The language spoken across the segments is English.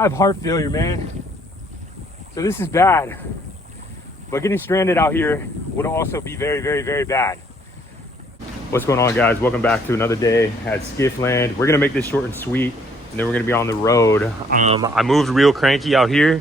I have heart failure, man. So this is bad. But getting stranded out here would also be very, very, very bad. What's going on, guys? Welcome back to another day at Skiff Land. We're gonna make this short and sweet, and then we're gonna be on the road. I moved Real Cranky out here.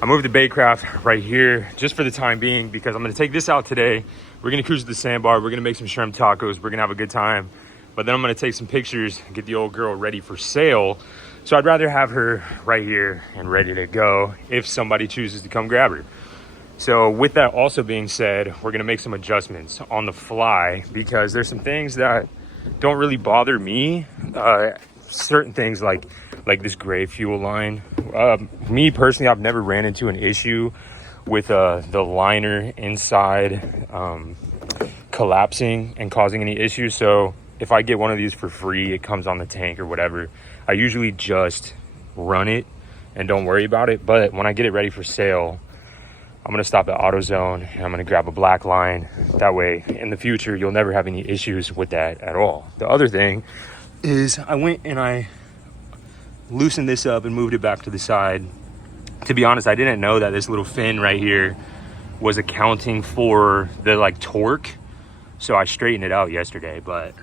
I moved the Baycraft right here just for the time being because I'm gonna take this out today. We're gonna cruise to the sandbar. We're gonna make some shrimp tacos. We're gonna have a good time. But then I'm gonna take some pictures, get the old girl ready for sale. So I'd rather have her right here and ready to go if somebody chooses to come grab her. So with that also being said, we're gonna make some adjustments on the fly because there's some things that don't really bother me. Certain things like this gray fuel line. Me personally, I've never ran into an issue with the liner inside collapsing and causing any issues. So if I get one of these for free, it comes on the tank or whatever, I usually just run it and don't worry about it. But when I get it ready for sale, I'm gonna stop at AutoZone and I'm gonna grab a black line. That way, in the future, you'll never have any issues with that at all. The other thing is I went and I loosened this up and moved it back to the side. To be honest, I didn't know that this little fin right here was accounting for the torque. So I straightened it out yesterday, but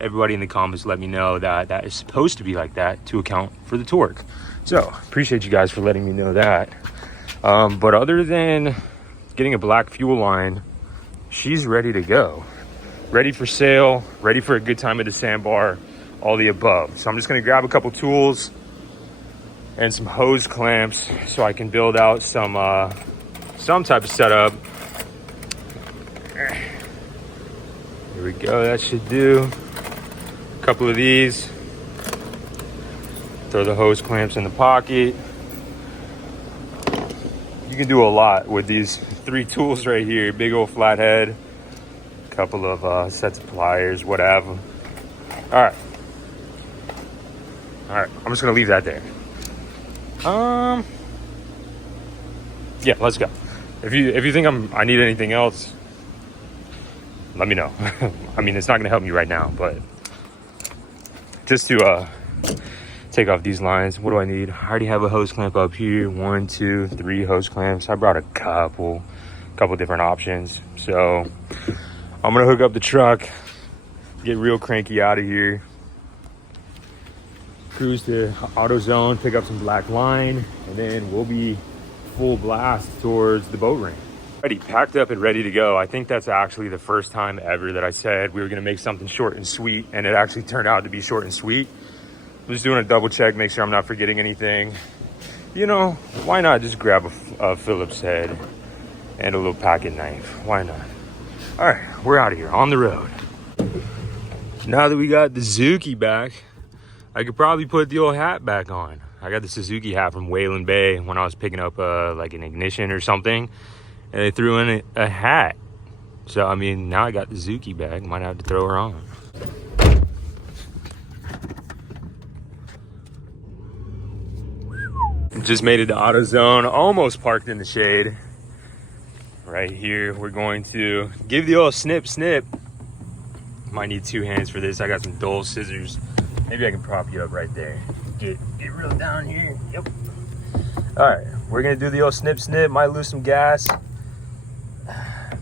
everybody in the comments let me know that that is supposed to be like that to account for the torque. So appreciate you guys for letting me know that. But other than getting a black fuel line, she's ready to go. Ready for sale, ready for a good time at the sandbar, all the above. So I'm just gonna grab a couple tools and some hose clamps so I can build out some type of setup. Here we go, that should do. A couple of these. Throw the hose clamps in the pocket. You can do a lot with these 3 tools right here. Big old flathead, a couple of sets of pliers, whatever. All right, I'm just gonna leave that there. Yeah, let's go. If you think I need anything else, let me know. I mean, it's not gonna help me right now, but just to take off these lines, what do I need? I already have a hose clamp up here. 1, 2, 3 hose clamps. I brought a couple different options. So I'm gonna hook up the truck, get Real Cranky out of here, cruise to AutoZone, pick up some black line, and then we'll be full blast towards the boat ramp. Already packed up and ready to go. I think that's actually the first time ever that I said we were gonna make something short and sweet, and it actually turned out to be short and sweet. I'm just doing a double check, make sure I'm not forgetting anything. You know, why not just grab a Phillips head and a little pocket knife? Why not? All right, we're out of here, on the road. Now that we got the Suzuki back, I could probably put the old hat back on. I got the Suzuki hat from Whalen Bay when I was picking up an ignition or something, and they threw in a hat. So, I mean, now I got the Suzuki back, might have to throw her on. Just made it to AutoZone, almost parked in the shade. Right here, we're going to give the old snip. Might need 2 hands for this. I got some dull scissors. Maybe I can prop you up right there. Get real down here. Yep. All right, we're gonna do the old snip. Might lose some gas,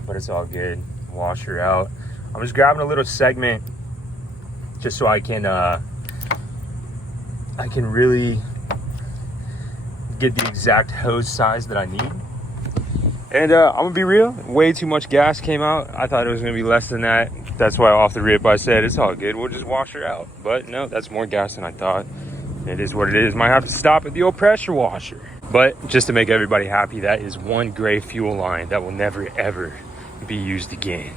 but it's all good. Wash her out. I'm just grabbing a little segment just so I can really get the exact hose size that I need. And I'm gonna be real, way too much gas came out. I thought it was gonna be less than that. That's why off the rip I said it's all good, we'll just wash her out. But no, that's more gas than I thought. It is what it is. Might have to stop at the old pressure washer. But just to make everybody happy, that is one gray fuel line that will never ever be used again.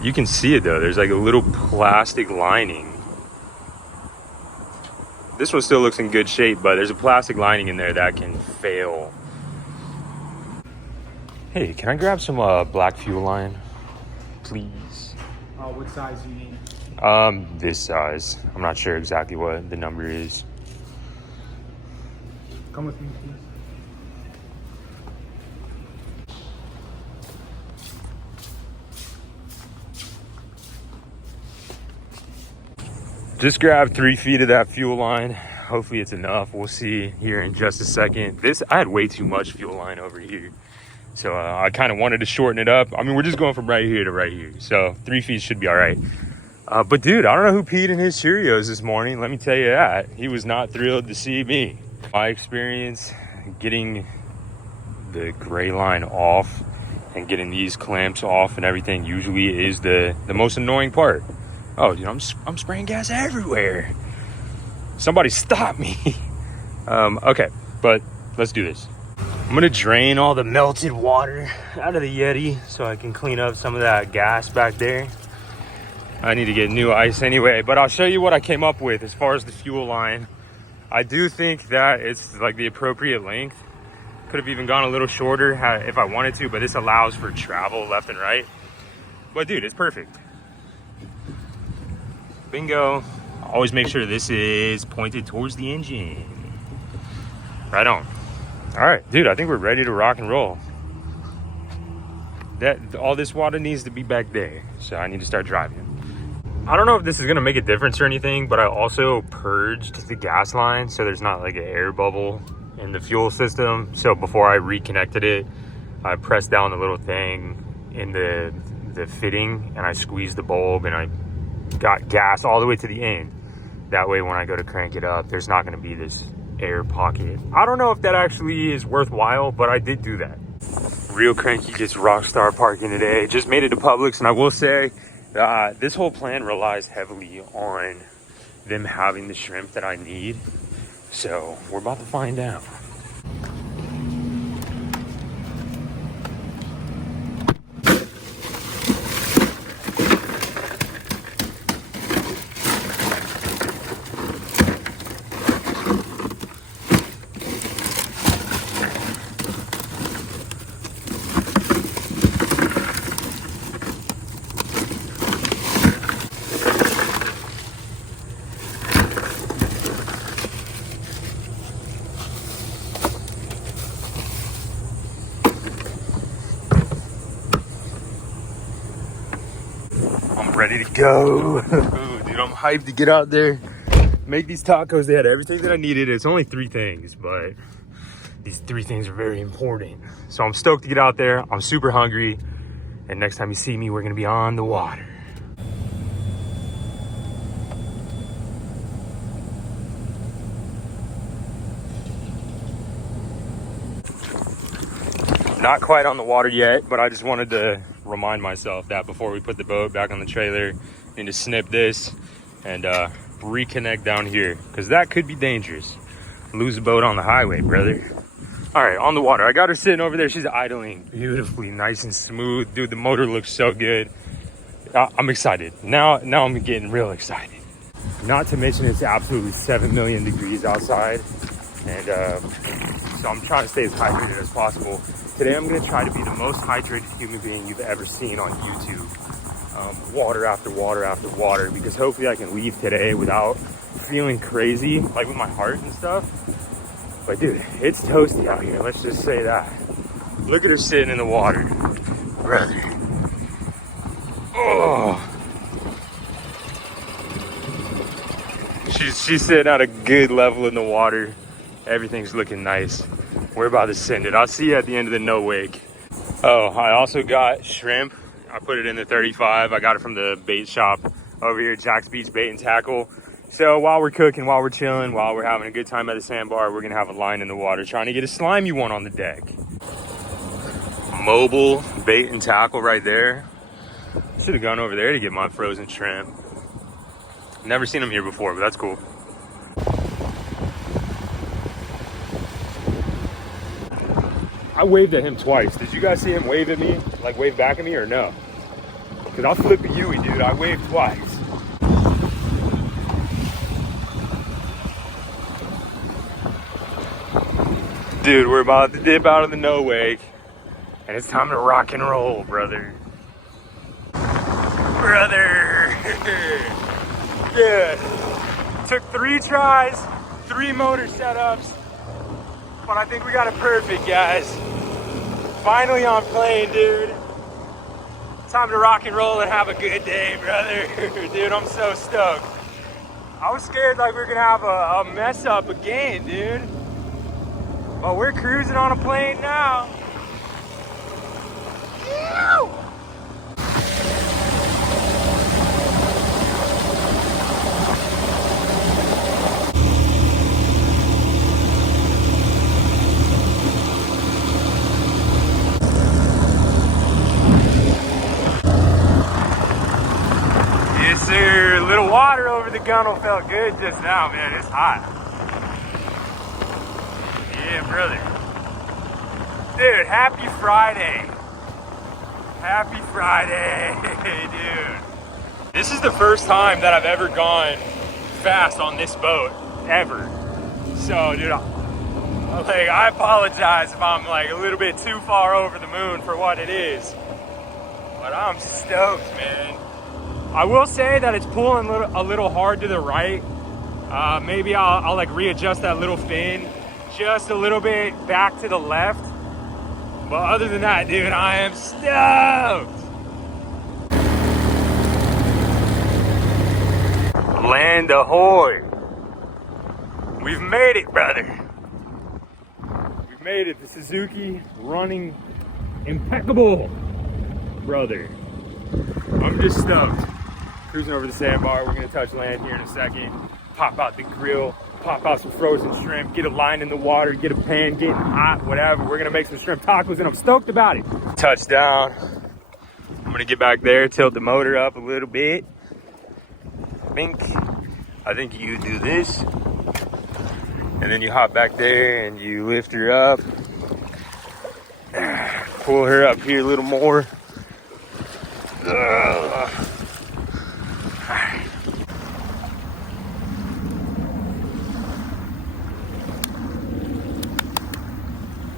You can see it though, there's like a little plastic lining. This one still looks in good shape, but there's a plastic lining in there that can fail. Hey, can I grab some black fuel line, please? What size do you need? This size. I'm not sure exactly what the number is. Come with me, please. Just grab 3 feet of that fuel line. Hopefully it's enough. We'll see here in just a second. I had way too much fuel line over here. So I kind of wanted to shorten it up. I mean, we're just going from right here to right here. So 3 feet should be all right. But dude, I don't know who peed in his Cheerios this morning. Let me tell you that. He was not thrilled to see me. My experience getting the gray line off and getting these clamps off and everything usually is the most annoying part. Oh, dude, I'm spraying gas everywhere. Somebody stop me. Okay, but let's do this. I'm gonna drain all the melted water out of the Yeti so I can clean up some of that gas back there. I need to get new ice anyway, but I'll show you what I came up with as far as the fuel line. I do think that it's like the appropriate length. Could have even gone a little shorter if I wanted to, but this allows for travel left and right. But dude, it's perfect. Bingo. Always make sure this is pointed towards the engine. Right on. All right, dude, I think we're ready to rock and roll. All this water needs to be back there, so I need to start driving. I don't know if this is gonna make a difference or anything, but I also purged the gas line so there's not like an air bubble in the fuel system. So before I reconnected it, I pressed down the little thing in the fitting and I squeezed the bulb and I got gas all the way to the end. That way when I go to crank it up, there's not gonna be this air pocket. I don't know if that actually is worthwhile, but I did do that. Real cranky gets rockstar parking today. Just made it to Publix, and I will say this whole plan relies heavily on them having the shrimp that I need. So we're about to find out. Ready to go. Dude, I'm hyped to get out there, make these tacos. They had everything that I needed. It's only 3 things, but these 3 things are very important. So I'm stoked to get out there. I'm super hungry, and next time you see me, we're gonna be on the water. Not quite on the water yet, but I just wanted to remind myself that before we put the boat back on the trailer, I need to snip this and reconnect down here, because that could be dangerous. Lose the boat on the highway, brother. All right, on the water. I got her sitting over there. She's idling beautifully, nice and smooth. Dude, the motor looks so good. I'm excited. Now I'm getting real excited. Not to mention it's absolutely 7 million degrees outside. And so I'm trying to stay as hydrated as possible. Today I'm gonna try to be the most hydrated human being you've ever seen on YouTube. Water after water after water, because hopefully I can leave today without feeling crazy, like with my heart and stuff. But dude, it's toasty out here, let's just say that. Look at her sitting in the water, brother. Oh. She's sitting at a good level in the water. Everything's looking nice. We're about to send it. I'll see you at the end of the no wake. Oh, I also got shrimp. I put it in the 35. I got it from the bait shop over here, Jack's Beach Bait and Tackle. So while we're cooking, while we're chilling, while we're having a good time at the sandbar, we're gonna have a line in the water trying to get a slimy one on the deck. Mobile bait and tackle right there. Should have gone over there to get my frozen shrimp. Never seen them here before, but that's cool. I waved at him twice. Did you guys see him wave at me? Like wave back at me or no? Because I'll flip a Yui, dude. I waved twice. Dude, we're about to dip out of the no wake. And it's time to rock and roll, brother. Brother. Dude. Took 3 tries, 3 motor setups. But I think we got it perfect, guys. Finally on plane, dude. Time to rock and roll and have a good day, brother. Dude, I'm so stoked. I was scared like we were gonna have a mess up again, dude. But we're cruising on a plane now. Ew! Yes, sir. A little water over the gunnel felt good just now, man. It's hot. Yeah, brother. Dude, happy Friday. Happy Friday, dude. This is the first time that I've ever gone fast on this boat, ever. So, dude, I apologize if I'm like a little bit too far over the moon for what it is. But I'm stoked, man. I will say that it's pulling a little hard to the right. Maybe I'll like readjust that little fin just a little bit back to the left. But other than that, dude, I am stoked. Land ahoy. We've made it, brother. We've made it. The Suzuki running impeccable, brother. I'm just stoked. Cruising over the sandbar. We're gonna touch land here in a second. Pop out the grill, pop out some frozen shrimp, get a line in the water, get a pan getting hot, whatever. We're gonna make some shrimp tacos and I'm stoked about it. Touchdown. I'm gonna get back there, tilt the motor up a little bit. I think you do this. And then you hop back there and you lift her up. Pull her up here a little more.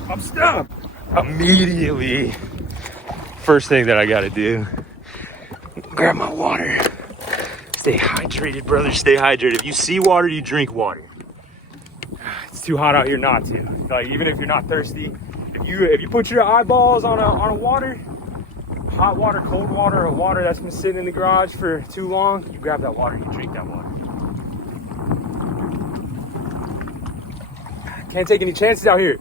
I'm stuck. Immediately, first thing that I gotta do, grab my water. Stay hydrated, brother, stay hydrated. If you see water, you drink water. It's too hot out here not to. Like, even if you're not thirsty, if you put your eyeballs on a water, hot water, cold water, or water that's been sitting in the garage for too long, you grab that water, you drink that water. Can't take any chances out here.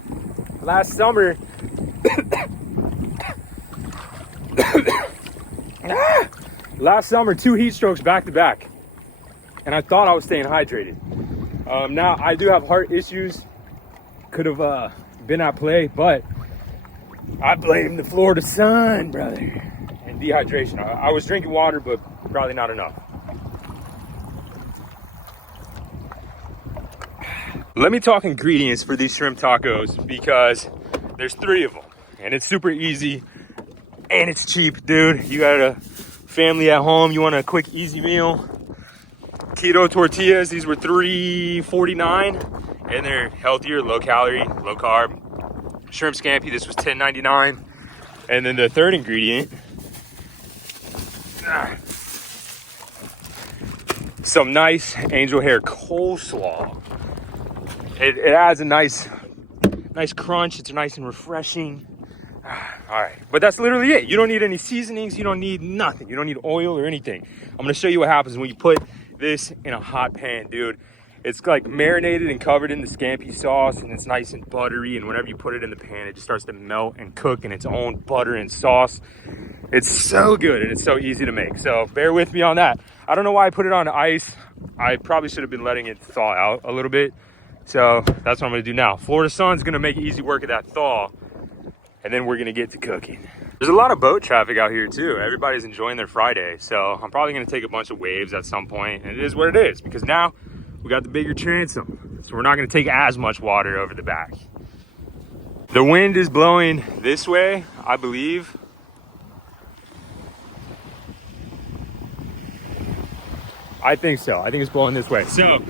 Last summer, two heat strokes back to back, and I thought I was staying hydrated. Now I do have heart issues, could have been at play, but I blame the Florida sun, brother, and dehydration. I was drinking water, but probably not enough. Let me talk ingredients for these shrimp tacos because there's 3 of them and it's super easy and it's cheap, dude. You got a family at home, you want a quick, easy meal. Keto tortillas, these were $3.49 and they're healthier, low calorie, low carb. Shrimp scampi, this was $10.99. And then the third ingredient, some nice angel hair coleslaw. It adds a nice crunch. It's nice and refreshing. All right, but that's literally it. You don't need any seasonings. You don't need nothing. You don't need oil or anything. I'm gonna show you what happens when you put this in a hot pan, dude. It's like marinated and covered in the scampi sauce, and it's nice and buttery. And whenever you put it in the pan, it just starts to melt and cook in its own butter and sauce. It's so good and it's so easy to make. So bear with me on that. I don't know why I put it on ice. I probably should have been letting it thaw out a little bit. So that's what I'm gonna do now. Florida sun's gonna make easy work of that thaw, and then we're gonna get to cooking. There's a lot of boat traffic out here too. Everybody's enjoying their Friday. So I'm probably gonna take a bunch of waves at some point, and it is what it is, because now we got the bigger transom. So we're not gonna take as much water over the back. The wind is blowing this way, I believe. I think so, I think it's blowing this way. So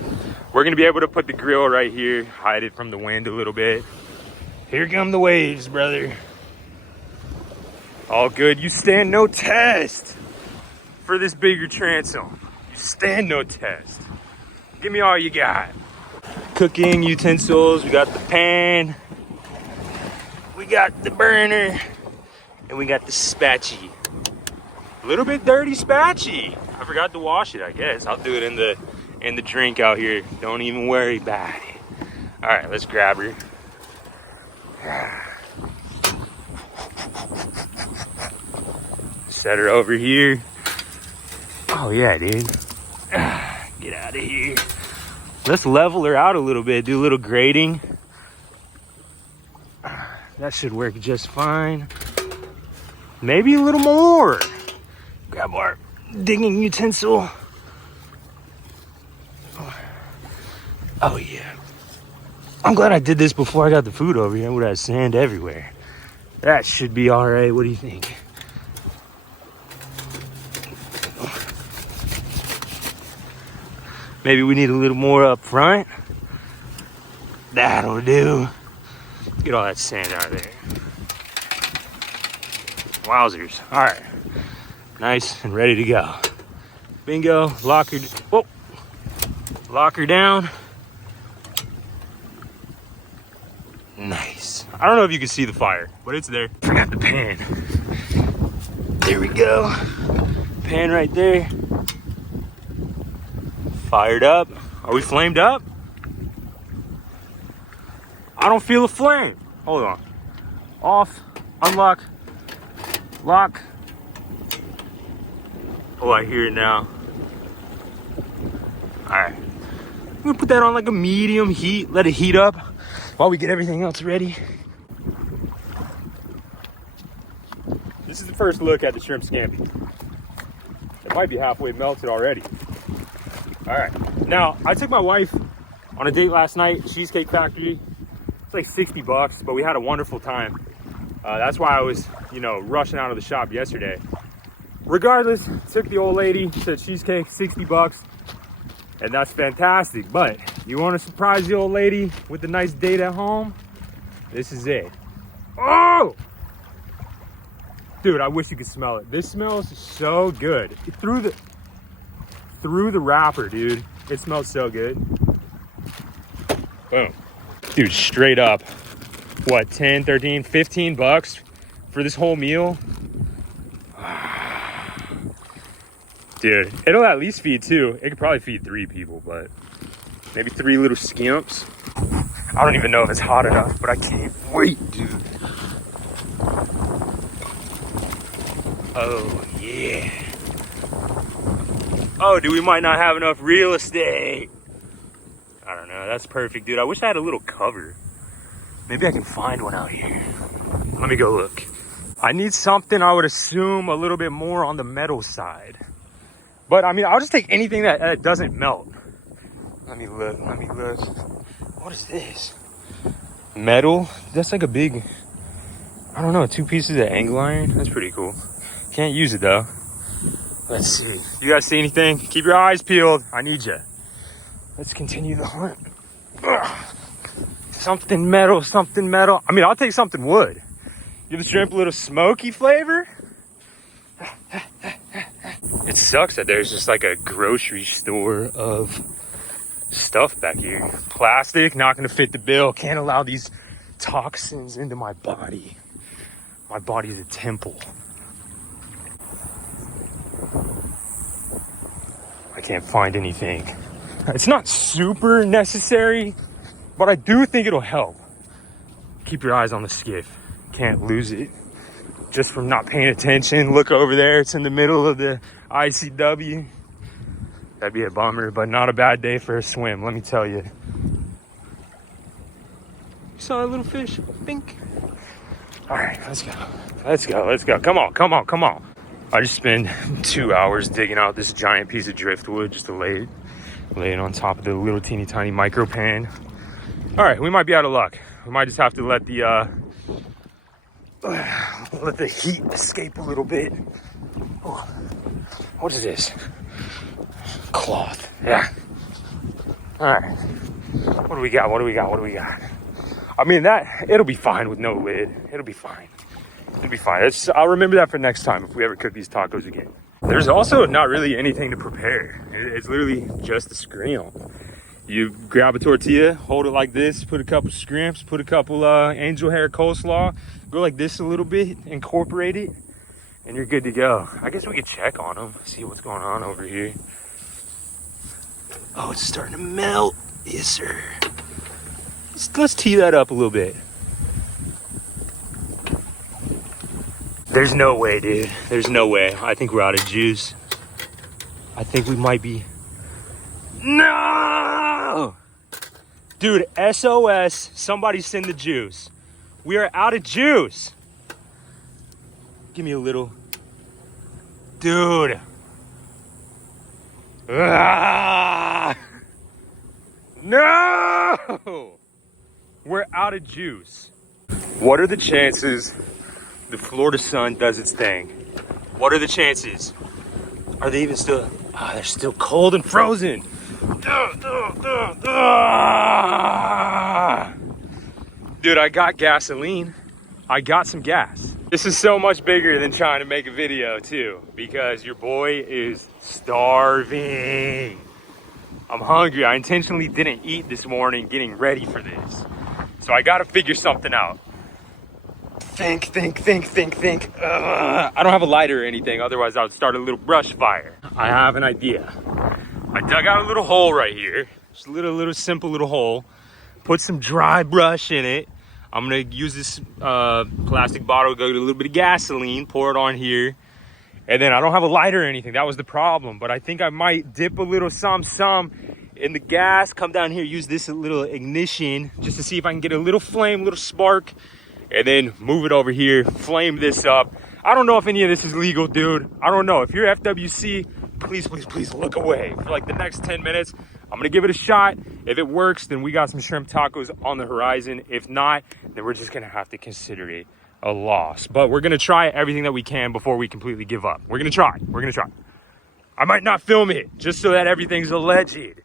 we're gonna be able to put the grill right here, hide it from the wind a little bit. Here come the waves, brother. All good. You stand no test for this bigger transom. You stand no test. Give me all you got. Cooking utensils. We got the pan. We got the burner. And we got the spatchy. A little bit dirty spatchy. I forgot to wash it, I guess. I'll do it in the and the drink out here. Don't even worry about it. All right, let's grab her. Set her over here. Oh yeah, dude. Get out of here. Let's level her out a little bit, do a little grading. That should work just fine. Maybe a little more. Grab our digging utensil. Oh yeah. I'm glad I did this before I got the food over here. I would have sand everywhere. That should be all right. What do you think? Maybe we need a little more up front. That'll do. Get all that sand out of there. Wowzers. All right. Nice and ready to go. Bingo. Lock her. Whoa. Lock her down. Nice. I don't know if you can see the fire, but it's there. Forgot the pan. There we go. Pan right there. Fired up. Are we flamed up? I don't feel a flame. Hold on. Off. Unlock. Lock. Oh, I hear it now. Alright. I'm gonna put that on like a medium heat. Let it heat up while we get everything else ready. This is the first look at the shrimp scampi. It might be halfway melted already. All right, now I took my wife on a date last night, Cheesecake Factory. It's like 60 bucks, but we had a wonderful time. That's why I was, rushing out of the shop yesterday. Regardless, took the old lady to Cheesecake, 60 bucks, and that's fantastic. But you want to surprise the old lady with a nice date at home? This is it. Oh! Dude, I wish you could smell it. This smells so good. Through the wrapper, dude. It smells so good. Boom. Dude, straight up. What, 10, 13, 15 bucks for this whole meal? Dude, it'll at least feed two. It could probably feed 3 people, but maybe 3 little skimps. I don't even know if it's hot enough, but I can't wait, dude. Oh, yeah. Oh, dude, we might not have enough real estate. I don't know. That's perfect, dude. I wish I had a little cover. Maybe I can find one out here. Let me go look. I need something, I would assume, a little bit more on the metal side. But, I mean, I'll just take anything that doesn't melt. Let me look. What is this? Metal? That's like a big, I don't know, 2 pieces of angle iron? That's pretty cool. Can't use it, though. Let's see. You guys see anything? Keep your eyes peeled. I need you. Let's continue the hunt. Ugh. Something metal. I mean, I'll take something wood. Give the shrimp a little smoky flavor. It sucks that there's just like a grocery store of stuff back here. Plastic, not gonna fit the bill. Can't allow these toxins into my body. My body's a temple. I can't find anything. It's not super necessary, but I do think it'll help. Keep your eyes on the skiff. Can't lose it. Just from not paying attention. Look over there, it's in the middle of the ICW. That'd be a bummer, but not a bad day for a swim, let me tell you. You saw that little fish? Bink. All right, let's go. Come on. I just spent 2 hours digging out this giant piece of driftwood just to lay it on top of the little teeny tiny micro pan. All right, we might be out of luck. We might just have to let the heat escape a little bit. Oh, what is this? Cloth. Yeah. All right. What do we got? I mean, it'll be fine with no lid. It'll be fine. I'll remember that for next time if we ever cook these tacos again. There's also not really anything to prepare. It's literally just a scrim. You grab a tortilla, hold it like this, put a couple scrimps, put a couple angel hair coleslaw, go like this a little bit, incorporate it, and you're good to go. I guess we could check on them, see what's going on over here. Oh, it's starting to melt. Yes, sir. Let's tee that up a little bit. There's no way, dude. There's no way. I think we're out of juice. I think we might be. No! Dude, SOS. Somebody send the juice. We are out of juice. Give me a little. Dude. Ah! No! We're out of juice. What are the chances the Florida sun does its thing? What are the chances? Are they even still? Ah, they're still cold and frozen. Dude, I got gasoline. I got some gas. This is so much bigger than trying to make a video too, because your boy is starving. I'm hungry. I intentionally didn't eat this morning getting ready for this. So I gotta figure something out. Think. I don't have a lighter or anything, otherwise I would start a little brush fire. I have an idea. I dug out a little hole right here. Just a little simple little hole. Put some dry brush in it. I'm gonna use this plastic bottle, go get a little bit of gasoline, pour it on here. And then I don't have a lighter or anything. That was the problem. But I think I might dip a little some in the gas, come down here, use this little ignition just to see if I can get a little flame, little spark, and then move it over here, flame this up. I don't know if any of this is legal, dude. I don't know. If you're FWC, please look away. For like the next 10 minutes, I'm gonna give it a shot. If it works, then we got some shrimp tacos on the horizon. If not, then we're just gonna have to consider it a loss. But we're gonna try everything that we can before we completely give up. We're gonna try. I might not film it just so that everything's alleged.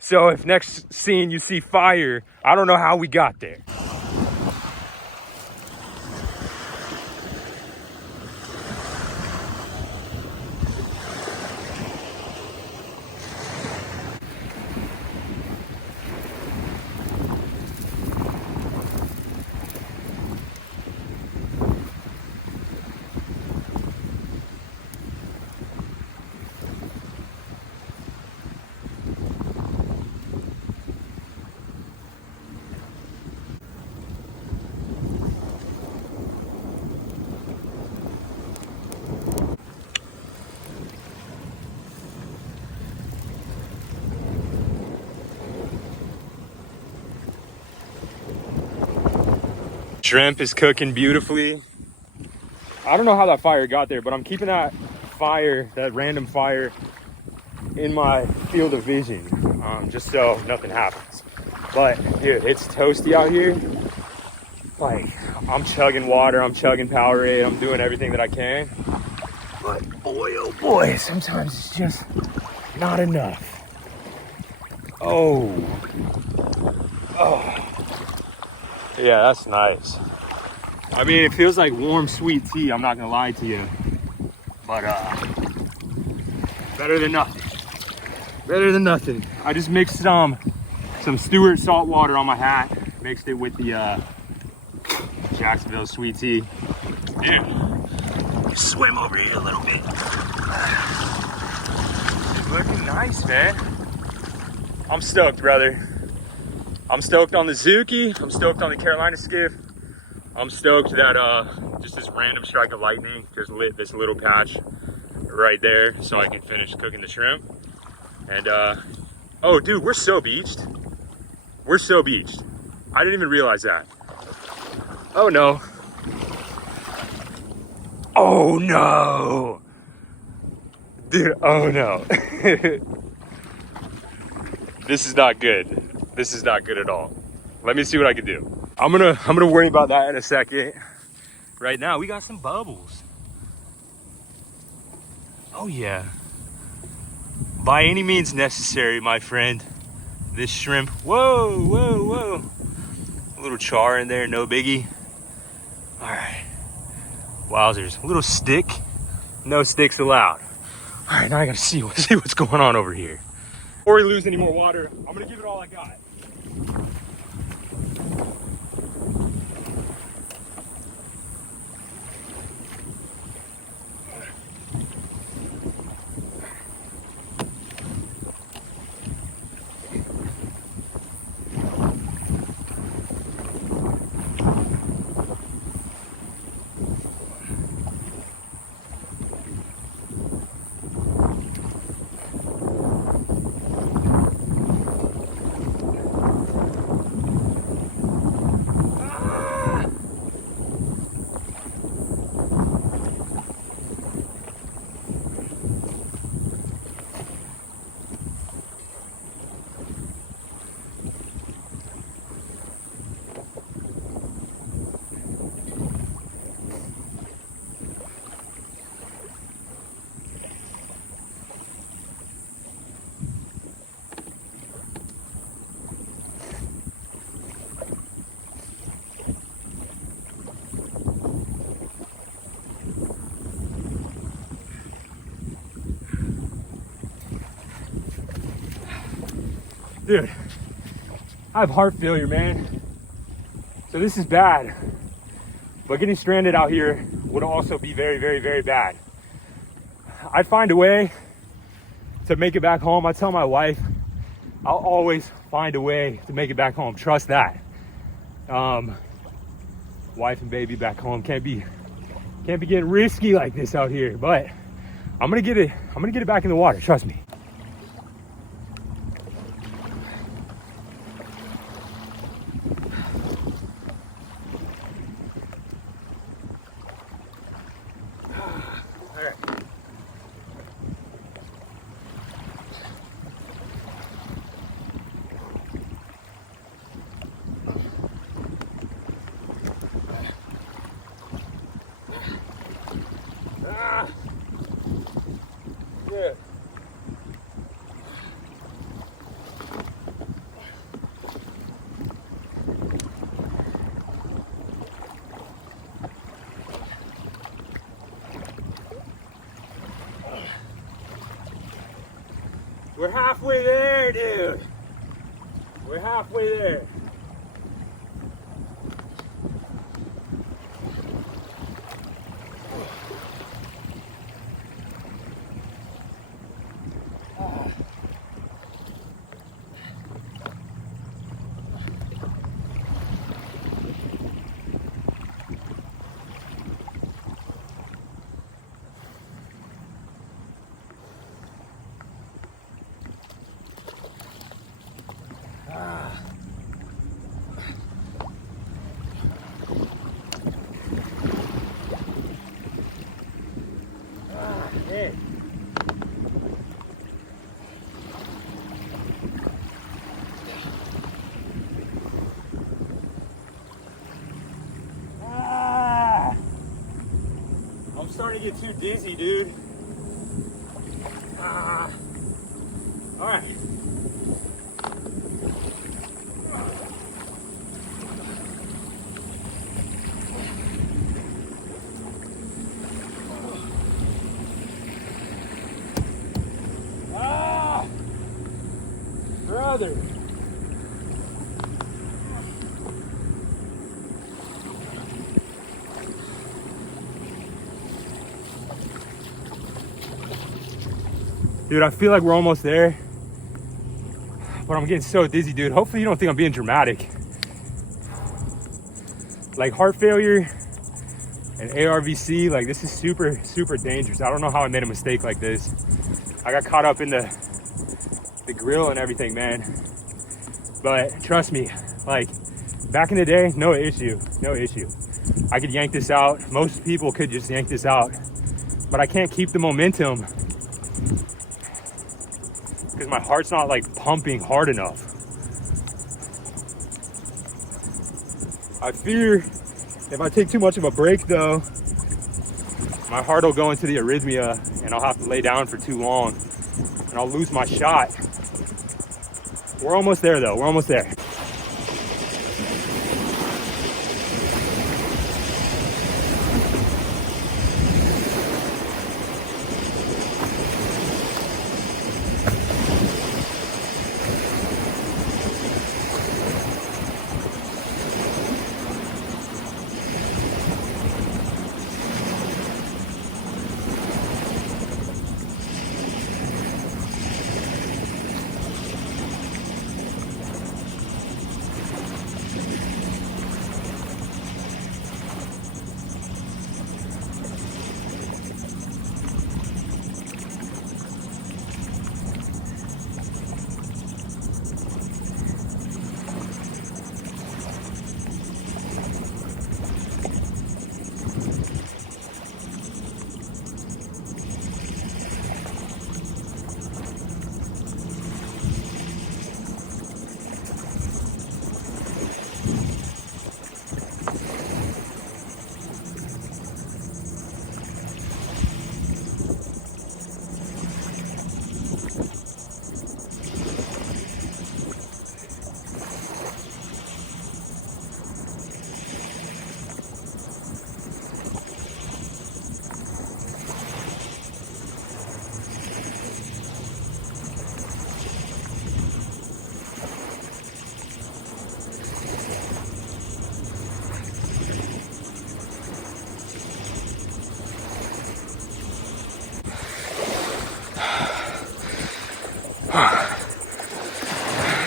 So if next scene you see fire, I don't know how we got there. Shrimp is cooking beautifully. I don't know how that fire got there, but I'm keeping that fire, that random fire, in my field of vision, just so nothing happens. But dude, it's toasty out here. Like, I'm chugging water, I'm chugging Powerade, I'm doing everything that I can. But boy, oh boy, sometimes it's just not enough. Oh. Yeah, that's nice. I mean, it feels like warm, sweet tea, I'm not gonna lie to you. But better than nothing. Better than nothing. I just mixed some Stewart salt water on my hat, mixed it with the Jacksonville sweet tea. Yeah. Swim over here a little bit. It's looking nice, man. I'm stoked, brother. I'm stoked on the Zuki. I'm stoked on the Carolina skiff. I'm stoked that just this random strike of lightning just lit this little patch right there so I can finish cooking the shrimp. And oh dude, we're so beached. We're so beached. I didn't even realize that. Oh no. Oh no. Dude, oh no. This is not good. This is not good at all. Let me see what I can do. I'm gonna worry about that in a second. Right now, we got some bubbles. Oh yeah. By any means necessary, my friend. This shrimp, whoa. A little char in there, no biggie. All right, wowzers, a little stick, no sticks allowed. All right, now I gotta see what's going on over here. Before we lose any more water, I'm gonna give it all I got. Dude, I have heart failure, man. So this is bad. But getting stranded out here would also be very, very, very bad. I'd find a way to make it back home. I tell my wife, I'll always find a way to make it back home. Trust that. Wife and baby back home can't be getting risky like this out here. But I'm gonna get it back in the water. Trust me. Yeah. We're halfway there, dude. We're halfway there. Hey. I'm starting to get too dizzy, dude. All right. Brother. Dude, I feel like we're almost there, but I'm getting so dizzy, dude. Hopefully you don't think I'm being dramatic. Like heart failure and ARVC, like this is super, super dangerous. I don't know how I made a mistake like this. I got caught up in the grill and everything, man. But trust me, like back in the day, no issue. I could yank this out. Most people could just yank this out, but I can't keep the momentum because my heart's not like pumping hard enough. I fear if I take too much of a break though, my heart will go into the arrhythmia and I'll have to lay down for too long and I'll lose my shot. We're almost there though, we're almost there.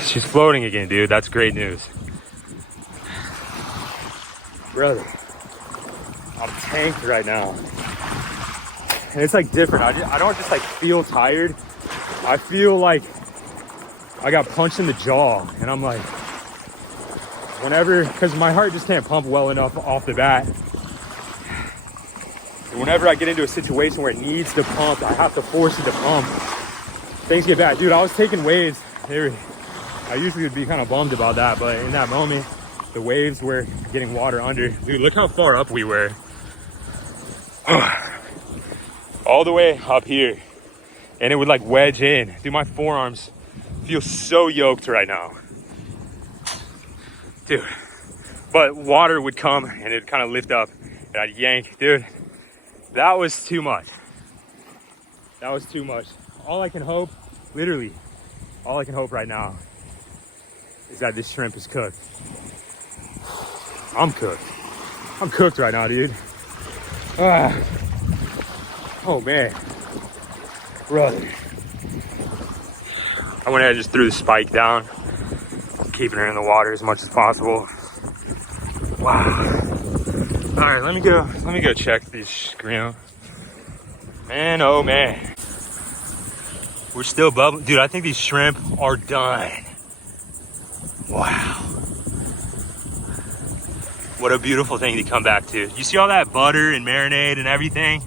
She's floating again, dude. That's great news. Brother, I'm tanked right now. And it's like different. I don't just like feel tired. I feel like I got punched in the jaw. And I'm like, because my heart just can't pump well enough off the bat. And whenever I get into a situation where it needs to pump, I have to force it to pump. Things get bad. Dude, I was taking waves. I usually would be kind of bummed about that, but in that moment, the waves were getting water under. Dude, look how far up we were. All the way up here. And it would like wedge in. Dude, my forearms feel so yoked right now. Dude. But water would come and it'd kind of lift up and I'd yank. Dude, that was too much. That was too much. All I can hope, literally, all I can hope right now is that this shrimp is cooked. I'm cooked. I'm cooked right now, dude. Oh man, brother. I went ahead and just threw the spike down, keeping her in the water as much as possible. Wow. All right, let me go check these scream. Man, oh man. We're still bubbling. Dude, I think these shrimp are done. Wow. What a beautiful thing to come back to. You see all that butter and marinade and everything?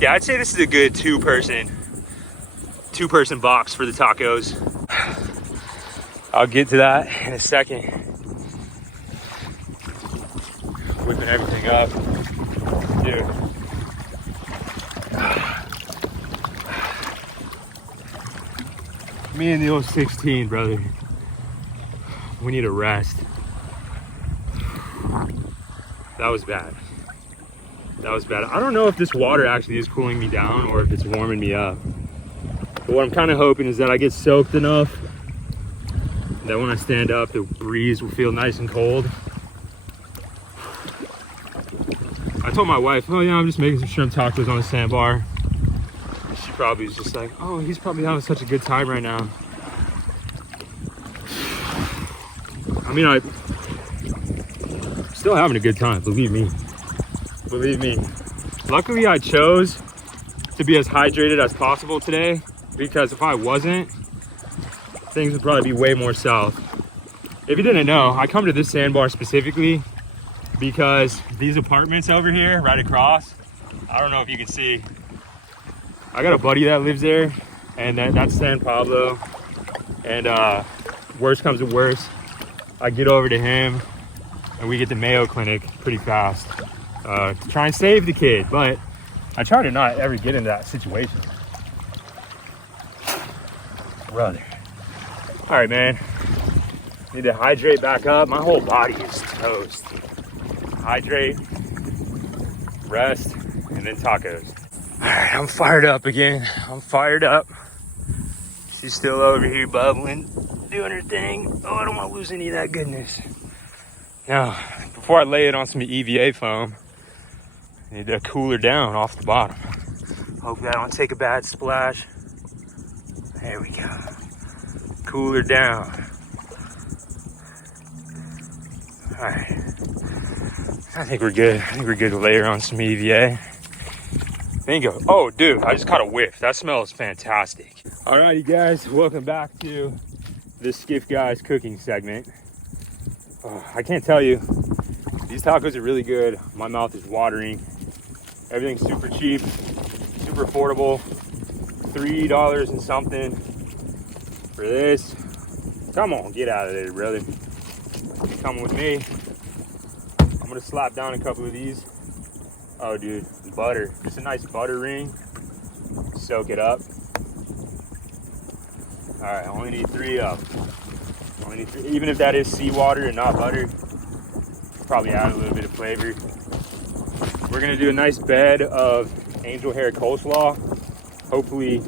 Yeah, I'd say this is a good two-person box for the tacos. I'll get to that in a second. Whipping everything up. Dude. Me and the old 16, brother. We need a rest. That was bad. That was bad. I don't know if this water actually is cooling me down or if it's warming me up. But what I'm kind of hoping is that I get soaked enough that when I stand up, the breeze will feel nice and cold. I told my wife, oh yeah, I'm just making some shrimp tacos on the sandbar. She probably was just like, oh, he's probably having such a good time right now. I mean, I'm still having a good time, believe me. Believe me. Luckily, I chose to be as hydrated as possible today, because if I wasn't, things would probably be way more south. If you didn't know, I come to this sandbar specifically because these apartments over here, right across, I don't know if you can see, I got a buddy that lives there, and that's San Pablo. And worst comes to worst, I get over to him and we get the Mayo Clinic pretty fast to try and save the kid. But I try to not ever get into that situation. Brother. All right, man. Need to hydrate back up. My whole body is toast. Hydrate, rest, and then tacos. All right, I'm fired up again. I'm fired up. She's still over here bubbling, doing her thing. Oh, I don't want to lose any of that goodness. Now, before I lay it on some EVA foam, I need to cool her down off the bottom. Hopefully I don't take a bad splash. There we go. Cool her down. All right. I think we're good. I think we're good to layer on some EVA. Bingo. Oh, dude, I just caught a whiff. That smells fantastic. Alrighty, guys. Welcome back to the Skiff Guys cooking segment. I can't tell you. These tacos are really good. My mouth is watering. Everything's super cheap, super affordable. $3 and something for this. Come on, get out of there, brother. Come with me. I'm gonna slap down a couple of these. Oh, dude, butter. Just a nice butter ring. Soak it up. All right, I only need 3 of them. Only need 3. Even if that is seawater and not butter, probably add a little bit of flavor. We're gonna do a nice bed of angel hair coleslaw. Hopefully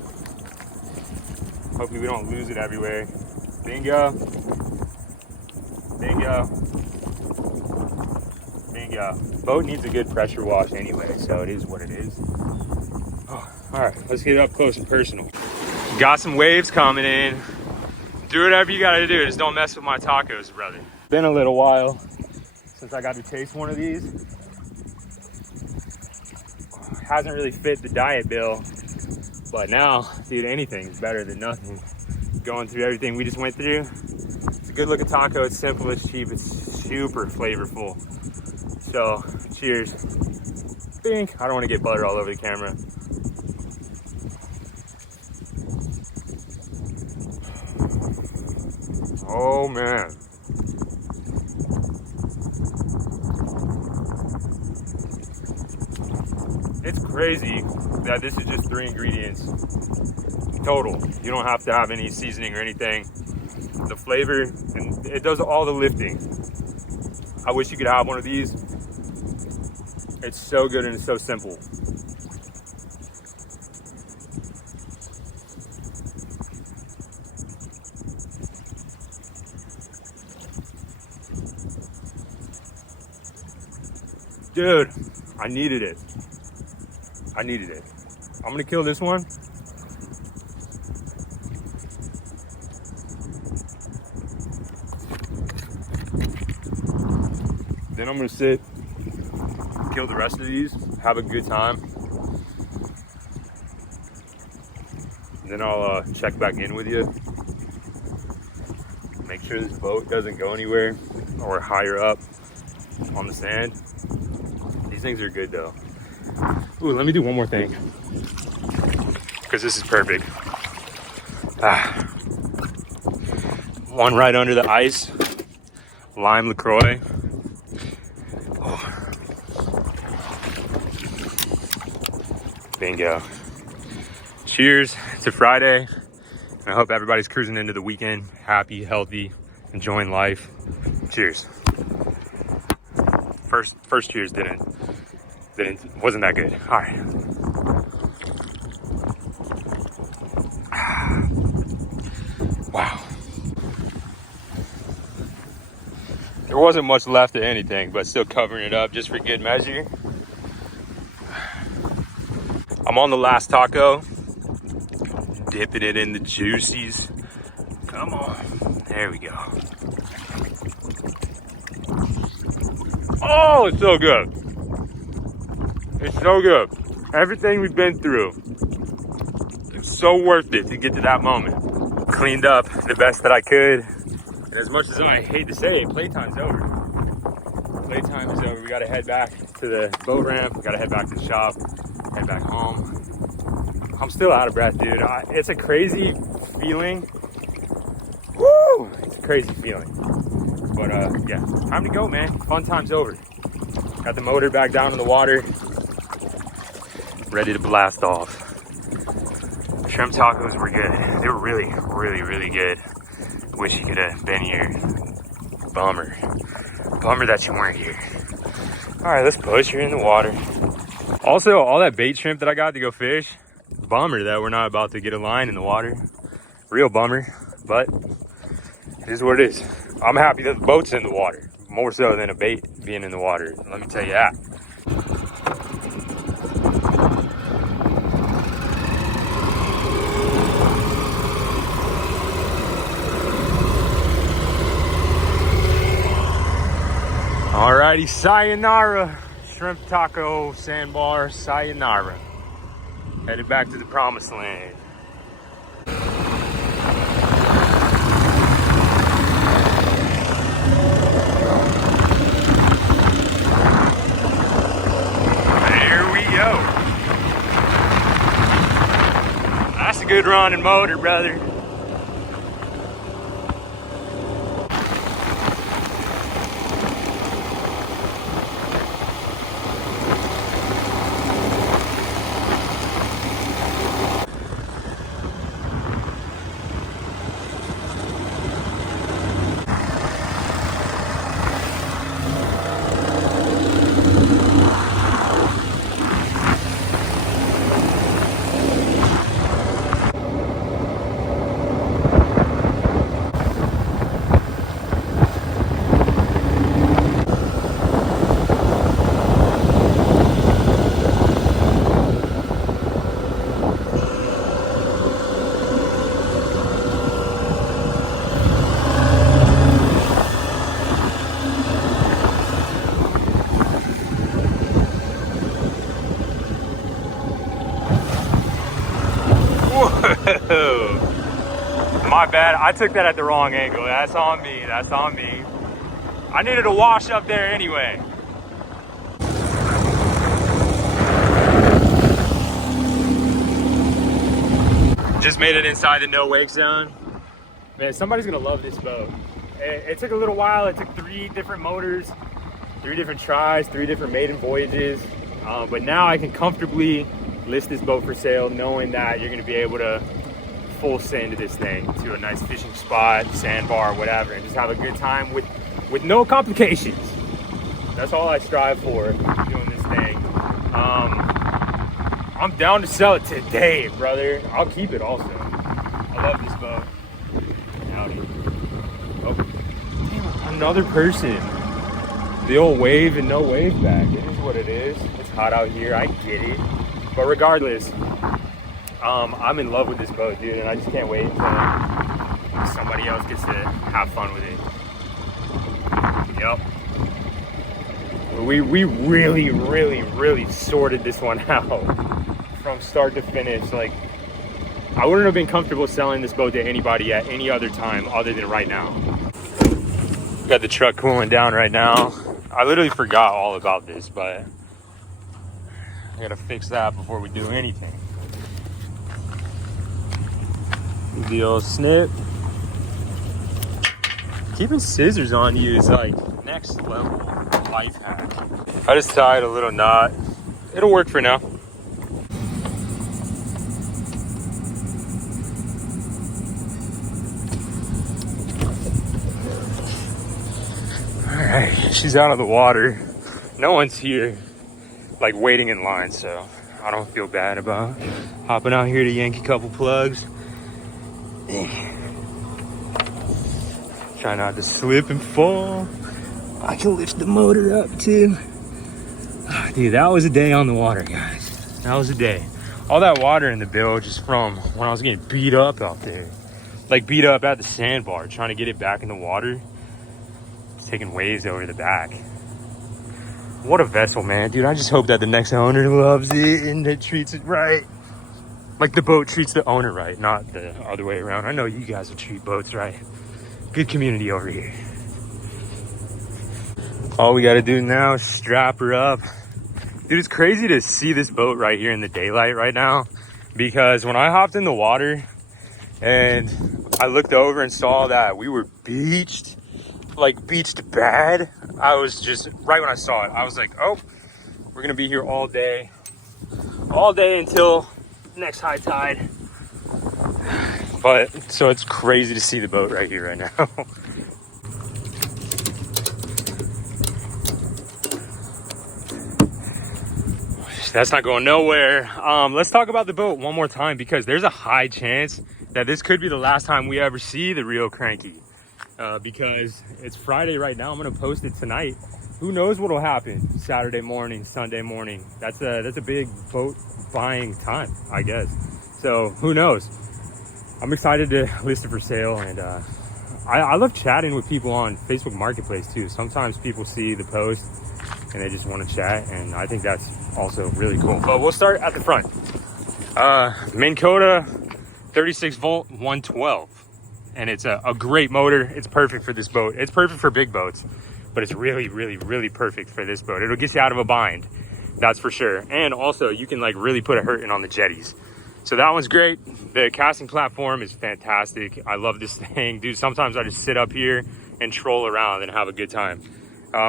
we don't lose it everywhere. Bingo. Bingo. Bingo. Boat needs a good pressure wash anyway, so it is what it is. Oh, all right, let's get up close and personal. Got some waves coming in. Do whatever you gotta do. Just don't mess with my tacos, brother. Been a little while since I got to taste one of these. Hasn't really fit the diet bill, but now, dude, anything's better than nothing. Going through everything we just went through, it's a good looking taco. It's simple, it's cheap, it's super flavorful. So, cheers. Bink. I don't want to get butter all over the camera. Oh man. It's crazy that this is just 3 ingredients total. You don't have to have any seasoning or anything. The flavor, and it does all the lifting. I wish you could have one of these. It's so good and it's so simple. Dude, I needed it. I needed it. I'm gonna kill this one. Then I'm gonna sit, kill the rest of these, have a good time. Then I'll check back in with you. Make sure this boat doesn't go anywhere or higher up on the sand. These things are good though. Ooh, let me do one more thing, because this is perfect. One right under the ice, lime LaCroix. Oh. Bingo. Cheers to Friday. I hope everybody's cruising into the weekend happy, healthy, enjoying life. Cheers. First cheers wasn't that good. All right. Wow. There wasn't much left of anything, but still covering it up just for good measure. I'm on the last taco. Dipping it in the juices. Come on. There we go. Oh, it's so good. It's so good. Everything we've been through, it's so worth it to get to that moment. Cleaned up the best that I could. And as much as I hate to say it, playtime's over. Playtime is over. We gotta head back to the boat ramp. We gotta head back to the shop. Head back home. I'm still out of breath, dude. It's a crazy feeling. Woo! It's a crazy feeling. But yeah, time to go, man. Fun time's over. Got the motor back down in the water. Ready to blast off. Shrimp tacos were good. They were really, really, really good. Wish you could have been here. Bummer. Bummer that you weren't here. All right, let's push. You're in the water. Also, all that bait shrimp that I got to go fish, bummer that we're not about to get a line in the water. Real bummer, but it is what it is. I'm happy that the boat's in the water, more so than a bait being in the water. Let me tell you that. Alrighty, sayonara. Shrimp taco, sandbar, sayonara. Headed back to the promised land. There we go. That's a good running motor, brother. My bad. I took that at the wrong angle. That's on me. That's on me. I needed to wash up there anyway. Just made it inside the no wake zone. Man, somebody's gonna love this boat. It took a little while. It took 3 different motors, 3 different tries, 3 different maiden voyages. But now I can comfortably list this boat for sale, knowing that you're gonna be able to full send this thing to a nice fishing spot, sandbar, whatever, and just have a good time with no complications. That's all I strive for doing this thing. I'm down to sell it today, brother. I'll keep it also. I love this boat. Howdy. Oh, damn, another person. The old wave and no wave back. It is what it is. It's hot out here. I get it. But regardless, I'm in love with this boat, dude, and I just can't wait until somebody else gets to have fun with it. Yep. We really sorted this one out from start to finish. Like, I wouldn't have been comfortable selling this boat to anybody at any other time other than right now. Got the truck cooling down right now. I literally forgot all about this, but I gotta fix that before we do anything. The old snip. Keeping scissors on you is like next level life hack. I just tied a little knot. It'll work for now. All right, she's out of the water. No one's here, like waiting in line, so I don't feel bad about hopping out here to yank a couple plugs. Try not to slip and fall. I can lift the motor up too. Dude, that was a day on the water, guys. That was a day. All that water in the bilge is from when I was getting beat up out there. Like beat up at the sandbar, trying to get it back in the water. It's taking waves over the back. What a vessel, man. Dude, I just hope that the next owner loves it and that treats it right. Like the boat treats the owner right, not the other way around. I know you guys will treat boats right. Good community over here. All we gotta do now is strap her up. Dude, it's crazy to see this boat right here in the daylight right now, because when I hopped in the water and I looked over and saw that we were beached, like beached bad, I was just, right when I saw it, I was like, oh, we're gonna be here all day until next high tide. But so it's crazy to see the boat right here right now. That's not going nowhere. Let's talk about the boat one more time, because there's a high chance that this could be the last time we ever see the real Cranky. Because it's Friday right now. I'm gonna post it tonight. Who knows what'll happen Saturday morning, Sunday morning. That's a big boat buying time, I guess. So who knows? I'm excited to list it for sale, and I love chatting with people on Facebook Marketplace too. Sometimes people see the post and they just want to chat, and I think that's also really cool. But we'll start at the front. Minn Kota 36 volt 112, and it's a great motor. It's perfect for this boat. It's perfect for big boats, but it's really perfect for this boat. It'll get you out of a bind, that's for sure. And also you can like really put a hurting on the jetties. So that one's great. The casting platform is fantastic. I love this thing, dude. Sometimes I just sit up here and troll around and have a good time.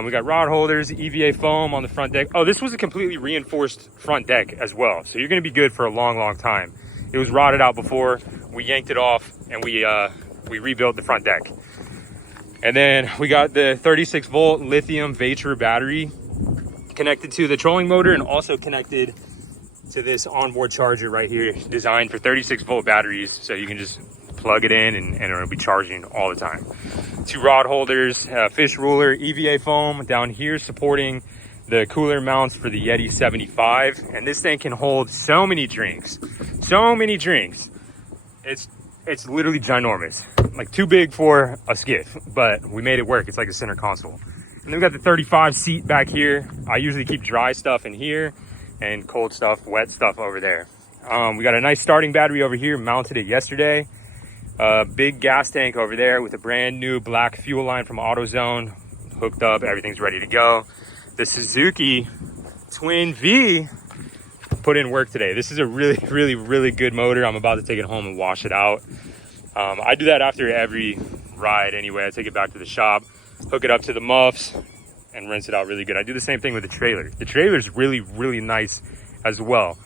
We got rod holders, EVA foam on the front deck. Oh, this was a completely reinforced front deck as well, so you're gonna be good for a long time. It was rotted out before. We yanked it off and we rebuilt the front deck. And then we got the 36 volt lithium Vatra battery connected to the trolling motor, and also connected to this onboard charger right here, designed for 36 volt batteries, so you can just plug it in and it'll be charging all the time. 2 rod holders, fish ruler, EVA foam down here supporting the cooler mounts for the Yeti 75, and this thing can hold so many drinks. It's literally ginormous, like too big for a skiff, but we made it work. It's like a center console. And then we got the 35 seat back here. I usually keep dry stuff in here and cold stuff, wet stuff over there. We got a nice starting battery over here, mounted it yesterday. Big gas tank over there with a brand new black fuel line from AutoZone. Hooked up, everything's ready to go. The Suzuki Twin V put in work today. This is a really good motor. I'm about to take it home and wash it out. I do that after every ride anyway. I take it back to the shop, hook it up to the muffs, and rinse it out really good. I do the same thing with the trailer. The trailer's really nice as well.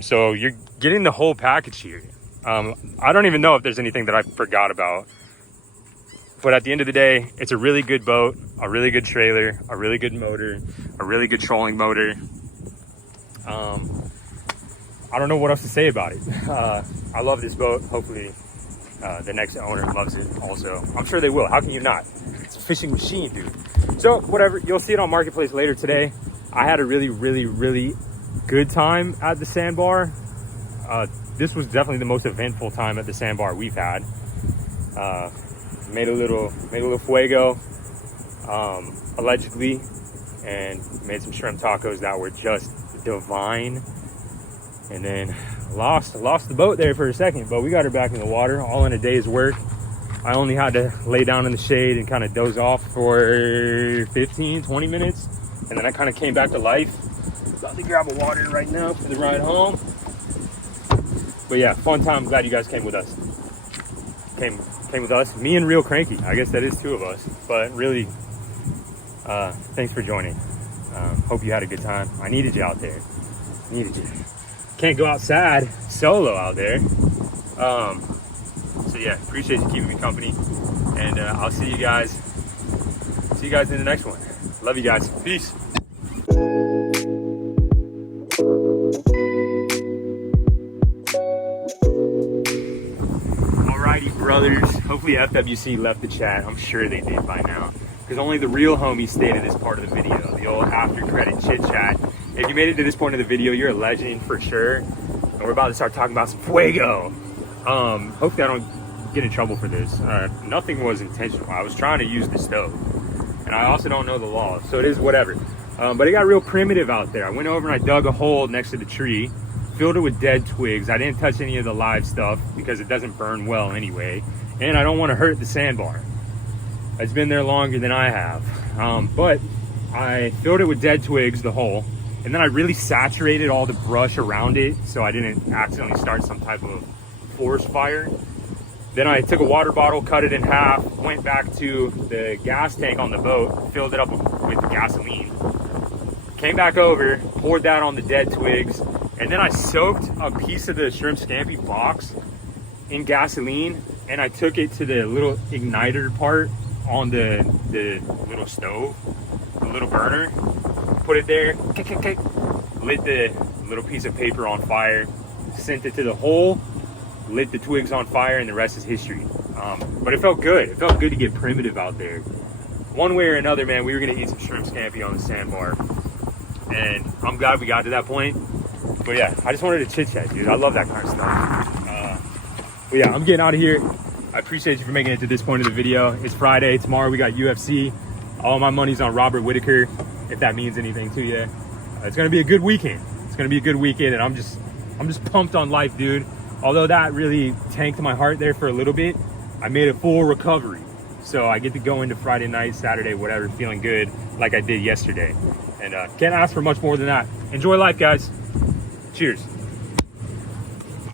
So you're getting the whole package here. I don't even know if there's anything that I forgot about. But at the end of the day, it's a really good boat, a really good trailer, a really good motor, a really good trolling motor. I don't know what else to say about it. I love this boat. Hopefully the next owner loves it also. I'm sure they will. How can you not? It's a fishing machine, dude. So whatever, you'll see it on Marketplace later today. I had a really good time at the sandbar. This was definitely the most eventful time at the sandbar we've had. Made a little fuego, allegedly, and made some shrimp tacos that were just divine. And then lost the boat there for a second, but we got her back in the water, all in a day's work. I only had to lay down in the shade and kind of doze off for 15-20 minutes, and then I kind of came back to life. About to grab a water right now for the ride home. But yeah, fun time. Glad you guys came with us. Came with us, me and Real Cranky. I guess that is two of us, but really, thanks for joining. Hope you had a good time. I needed you out there. Needed you. Can't go outside solo out there. So yeah, appreciate you keeping me company, and I'll see you guys in the next one. Love you guys. Peace. Brothers, hopefully FWC left the chat. I'm sure they did by now, because only the real homies stayed to this part of the video, the old after credit chit chat. If you made it to this point of the video, you're a legend for sure. And we're about to start talking about some fuego. Hopefully I don't get in trouble for this. Nothing was intentional. I was trying to use the stove, and I also don't know the law, so it is whatever. But it got real primitive out there. I went over and I dug a hole next to the tree, filled it with dead twigs. I didn't touch any of the live stuff because it doesn't burn well anyway, and I don't want to hurt the sandbar. It's been there longer than I have. But I filled it with dead twigs, the hole, and then I really saturated all the brush around it so I didn't accidentally start some type of forest fire. Then I took a water bottle, cut it in half, went back to the gas tank on the boat, filled it up with gasoline, came back over, poured that on the dead twigs, and then I soaked a piece of the shrimp scampi box in gasoline, and I took it to the little igniter part on the little stove, the little burner, put it there, lit the little piece of paper on fire, sent it to the hole, lit the twigs on fire, and the rest is history. But it felt good. It felt good to get primitive out there. One way or another, man, we were gonna eat some shrimp scampi on the sandbar, and I'm glad we got to that point. But yeah, I just wanted to chit chat, dude. I love that kind of stuff. But yeah, I'm getting out of here. I appreciate you for making it to this point of the video. It's Friday. Tomorrow we got UFC. All my money's on Robert Whitaker, if that means anything to you. It's gonna be a good weekend. It's gonna be a good weekend, and I'm just pumped on life, dude. Although that really tanked my heart there for a little bit, I made a full recovery. So I get to go into Friday night, Saturday, whatever, feeling good like I did yesterday. And can't ask for much more than that. Enjoy life, guys. Cheers.